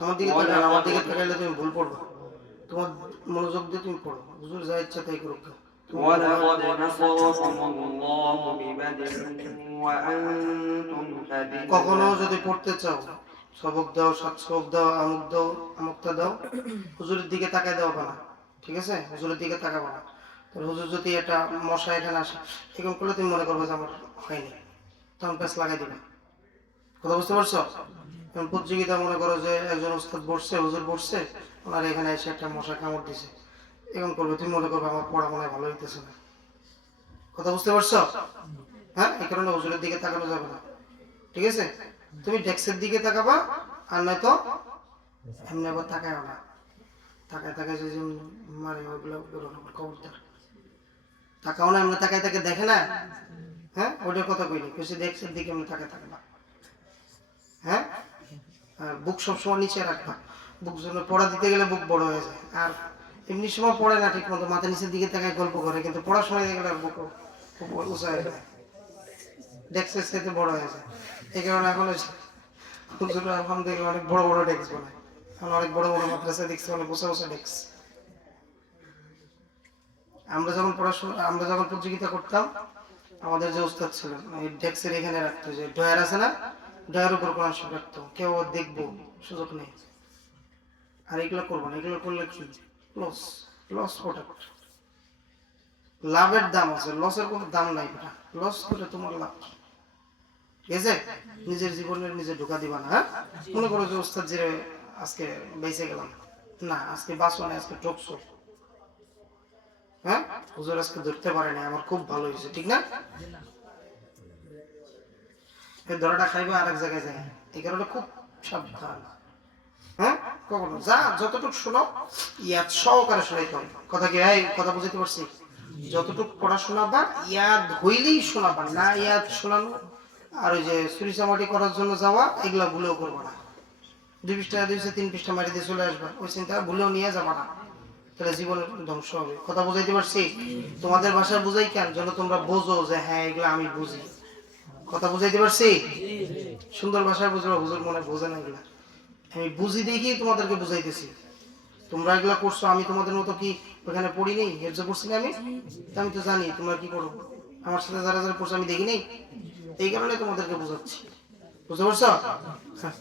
আমার দিকে তাকালে, আমার দিকে তাকাইলে তুমি ভুল পড়বে। তোমার মনোযোগ দিয়ে তুমি পড়ো, হুজুর যা ইচ্ছা তাই করুক। ولقد نصركم الله ببدر وأنتم কখনো أذلة যদি পড়তে চাও, সবক দাও, সবক দাও, আমুক দাও, আমুকটা দাও, হুজুরের দিকে তাকাই দেওয়া না, ঠিক আছে? হুজুরের দিকে তাকাবো না। তাহলে হুজুর যদি এটা মশা এখানে আসে এরকম করলে তুমি মনে করবে যে আমার হয়নি, তখন প্যাস লাগাই দিবে। কথা বুঝতে পারছো? প্রতিযোগিতা মনে করো যে একজন ওস্তাদ বসছে, হুজুর বসছে, ওনার এখানে এসে একটা মশা কামড় দিছে, এরকম করবে, তুমি মনে করবে আমার পড়া মনে হয় ভালো হইতেছে না। কথা বুঝতে পারছো? হ্যাঁ, এই কারণে হুজুরের দিকে তাকানো যাবে না, ঠিক আছে? তুমি ডেস্কের দিকে তাকাবা, আর নয়তো এমনি আবার তাকায়ও না। তাকায় তাকায় যে মারে ওইগুলো খবরদার তাকাও না, এমনি তাকায় তাকে দেখে না। হ্যাঁ, ওটার কথা কইনি, কইছে ডেস্কের দিকে এমনি তাকায় থাকে না। হ্যাঁ, আর বুক সবসময় নিচে রাখবা। বুক জন্য পড়া দিতে গেলে বুক বড় হয়ে যায়, আর এমনি সময় পড়ে না ঠিক মতো, মাথা নিচের দিকে তাকায় গল্প করে, কিন্তু পড়ার সময় দেখে আর বুক উঁচা হয়ে যায়, ডেস্কের সাথে বড় হয়ে যায়। এই কারণে এখন হুজুররা আলহামদুলিল্লাহ অনেক বড় বড় ডেস্ক বানায়। আমরা অনেক বড় বড় মাদ্রাসা দেখছি, অনেক বসে বসে ডেস্ক। আমরা যখন প্রতিযোগিতা করতাম, আমাদের যে উস্তাদ ছিলেন এই ডেস্কের এখানে রাখতো, যে ডয়ার আছে না, ডয়ার উপর কোরআন শরীফ রাখতো, কেউ দেখবো সুযোগ নেই। আর এগুলো করবো না, এগুলো করলে কি লস, লস প্রোডাক্ট। লাভের দাম আছে, লসের কোনো দাম নাই। লস করে তোমার লাভ, ঠিক আছে? নিজের জীবনের নিজে ঢোকা দিবা না। হ্যাঁ, মনে করো যে ওস্তাদ যে আজকে বেঁচে গেলাম না, আজকে বাঁচো না, আজকে ঠকছো। হ্যাঁ, হুজুর আজকে ধরতে পারে না, আমার খুব ভালো হয়েছে, ঠিক না? এই ধরাটা খাইবে আরেক জায়গায় যায়, এই কারণে খুব সাবধান। হ্যাঁ, কখনো যা যতটুকু শোনো ইয়াদ সহকারে শোনাইতে হবে। কথা কি ভাই, কথা বুঝতে পারছি? যতটুকু পড়াশোনা বা ইয়াদ হইলেই শোনাবা, না ইয়াদ শোনানো আর ওই যে চুরি চামাটি করার জন্য যাওয়া, এগুলা ভুলেও করবো না। 2 পৃষ্ঠা 2 3 পৃষ্ঠা মারি দিয়ে চলে আসবা, ওই চিন্তা ভুলেও নিয়ে যাবা না, তাহলে জীবনের ধ্বংস হবে। কথা বুঝাইতে পারছি? তোমাদের ভাষায় বুঝাই কেন, যেন তোমরা বোঝো যে হ্যাঁ এগুলো আমি বুঝি। কথা বুঝাইতে পারছি? সুন্দর ভাষায় বুঝবা, হুজুর মনে বোঝে না এগুলা, আমি বুঝি দেখি তোমাদেরকে বুঝাইতেছি। তোমরা এগুলা করছো, আমি তোমাদের মতো কি ওখানে পড়ি নেই, হেফজ করছি না আমি? আমি তো জানি তোমরা কি করো, আমার সাথে যারা যারা পড়ছো আমি দেখি নেই, এই কারণে তোমাদেরকে বোঝাচ্ছি। বুঝতে পারছো? হ্যাঁ।